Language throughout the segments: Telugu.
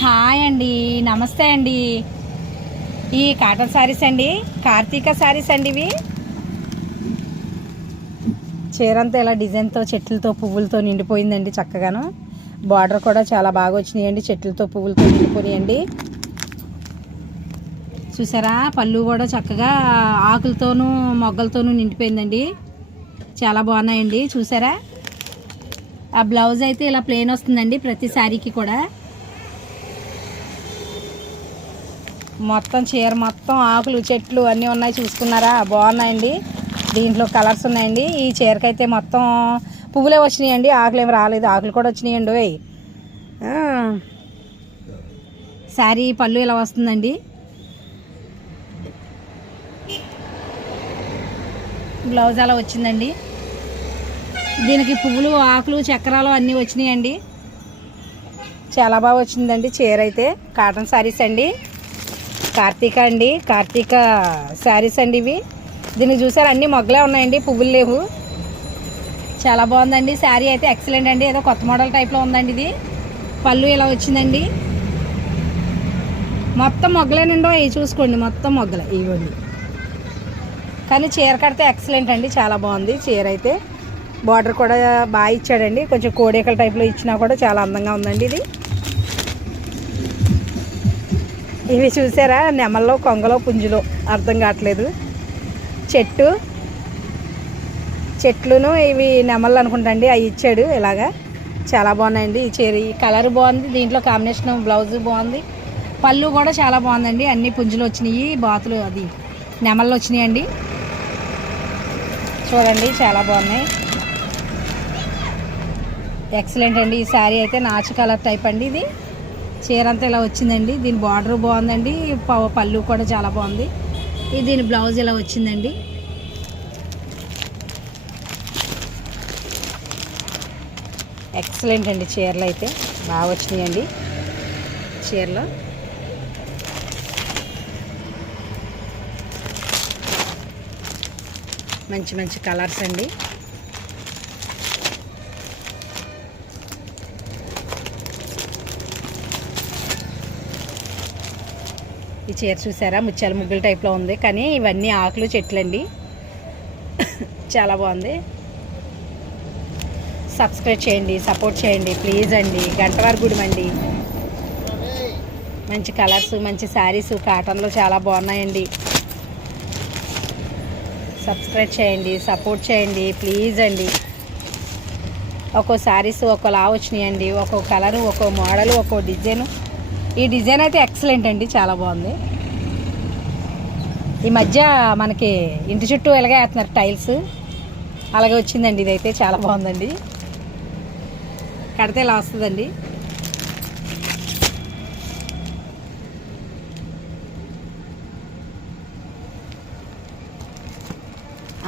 హాయ్ అండి, నమస్తే అండి. ఈ కాటన్ శారీస్ అండి, కార్తీక శారీస్ అండి. ఇవి చీరంతా ఇలా డిజైన్తో చెట్లతో పువ్వులతో నిండిపోయిందండి. చక్కగాను బార్డర్ కూడా చాలా బాగా వచ్చినాయండి. చెట్లతో పువ్వులతో నిండిపోయాయండి. చూసారా, పళ్ళు కూడా చక్కగా ఆకులతోనూ మొగ్గలతోనూ నిండిపోయిందండి. చాలా బాగున్నాయండి. చూసారా, ఆ బ్లౌజ్ అయితే ఇలా ప్లెయిన్ వస్తుందండి ప్రతి శారీకి కూడా. మొత్తం చీర మొత్తం ఆకులు చెట్లు అన్నీ ఉన్నాయి. చూసుకున్నారా, బాగున్నాయండి. దీంట్లో కలర్స్ ఉన్నాయండి. ఈ చీరకైతే మొత్తం పువ్వులే వచ్చినాయండి, ఆకులు ఏమి రాలేదు. ఆకులు కూడా వచ్చినాయండి. శారీ పళ్ళు ఇలా వస్తుందండి. బ్లౌజ్ అలా వచ్చిందండి. దీనికి పువ్వులు ఆకులు చక్రాలు అన్నీ వచ్చినాయండి. చాలా బాగా వచ్చిందండి చీర అయితే. కాటన్ శారీస్ అండి, కార్తీక అండి, కార్తీక శారీస్ అండి ఇవి. దీనికి చూసారు అన్నీ మొగ్గలే ఉన్నాయండి, పువ్వులు లేవు. చాలా బాగుందండి శారీ అయితే. ఎక్సలెంట్ అండి. ఏదో కొత్త మోడల్ టైప్లో ఉందండి ఇది. పళ్ళు ఇలా వచ్చిందండి. మొత్తం మొగ్గలేనండో ఇవి చూసుకోండి, మొత్తం మొగ్గలే ఇవ్వండి. కానీ చీర కడితే ఎక్సలెంట్ అండి, చాలా బాగుంది చీర అయితే. బార్డర్ కూడా బాగా ఇచ్చాడండి, కొంచెం కోడేకల టైప్లో ఇచ్చినా కూడా చాలా అందంగా ఉందండి ఇది. ఇవి చూసారా, నెమల్లో కొంగలో పుంజులో అర్థం కావట్లేదు. చెట్లును ఇవి నెమళ్ళు అనుకుంటండి, అవి ఇచ్చాడు ఇలాగా. చాలా బాగున్నాయండి ఈ చీర. ఈ కలర్ బాగుంది, దీంట్లో కాంబినేషన్ బ్లౌజ్ బాగుంది. పళ్ళు కూడా చాలా బాగుందండి. అన్ని పుంజులు వచ్చినాయి, బాతులు అది నెమళ్ళు వచ్చినాయండి. చూడండి, చాలా బాగున్నాయి. ఎక్సలెంట్ అండి ఈ శారీ అయితే. నాచు కలర్ టైప్ అండి ఇది. చీర అంతా ఇలా వచ్చిందండి. దీని బార్డర్ బాగుందండి, పళ్ళు కూడా చాలా బాగుంది. ఇది దీని బ్లౌజ్ ఇలా వచ్చిందండి. ఎక్సలెంట్ అండి చీరలు అయితే బాగా వచ్చినాయండి. చీరలో మంచి మంచి కలర్స్ అండి. ఈ చీర చూసారా, ముత్యాల ముగ్గుల టైప్లో ఉంది, కానీ ఇవన్నీ ఆకులు చెట్లండి. చాలా బాగుంది. సబ్స్క్రైబ్ చేయండి, సపోర్ట్ చేయండి ప్లీజ్ అండి. గంటవారి గుడి అండి. మంచి కలర్స్, మంచి శారీస్ కాటన్లో చాలా బాగున్నాయండి. సబ్స్క్రైబ్ చేయండి, సపోర్ట్ చేయండి ప్లీజ్ అండి. ఒక్కో శారీస్ ఒక్కోలా వచ్చినాయండి, ఒక్కో కలరు, ఒక్కో మోడలు, ఒక్కో డిజైను. ఈ డిజైన్ అయితే ఎక్సలెంట్ అండి, చాలా బాగుంది. ఈ మధ్య మనకి ఇంటి చుట్టూ ఎలాగే వేస్తున్నారు టైల్స్, అలాగే వచ్చిందండి. ఇదైతే చాలా బాగుందండి. కడితే ఇలా వస్తుందండి.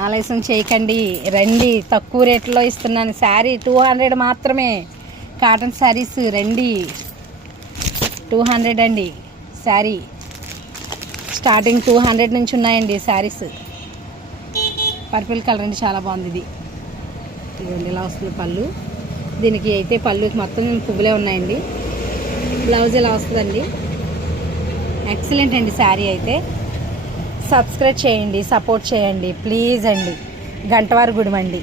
ఆలస్యం చేయకండి, రండి. తక్కువ రేట్లో ఇస్తున్నాను. శారీ 200 మాత్రమే. కాటన్ శారీస్ రండి. 200 అండి శారీ. స్టార్టింగ్ 200 నుంచి ఉన్నాయండి శారీస్. పర్పుల్ కలర్ అండి, చాలా బాగుంది ఇది. ఇదిగోండి ఇలా వస్తుంది పళ్ళు. దీనికి అయితే పళ్ళుకి మొత్తం పువ్వులే ఉన్నాయండి. బ్లౌజ్ ఇలా వస్తుందండి. ఎక్సలెంట్ అండి శారీ అయితే. సబ్స్క్రైబ్ చేయండి, సపోర్ట్ చేయండి ప్లీజ్ అండి. గంటవారి గుడి అండి.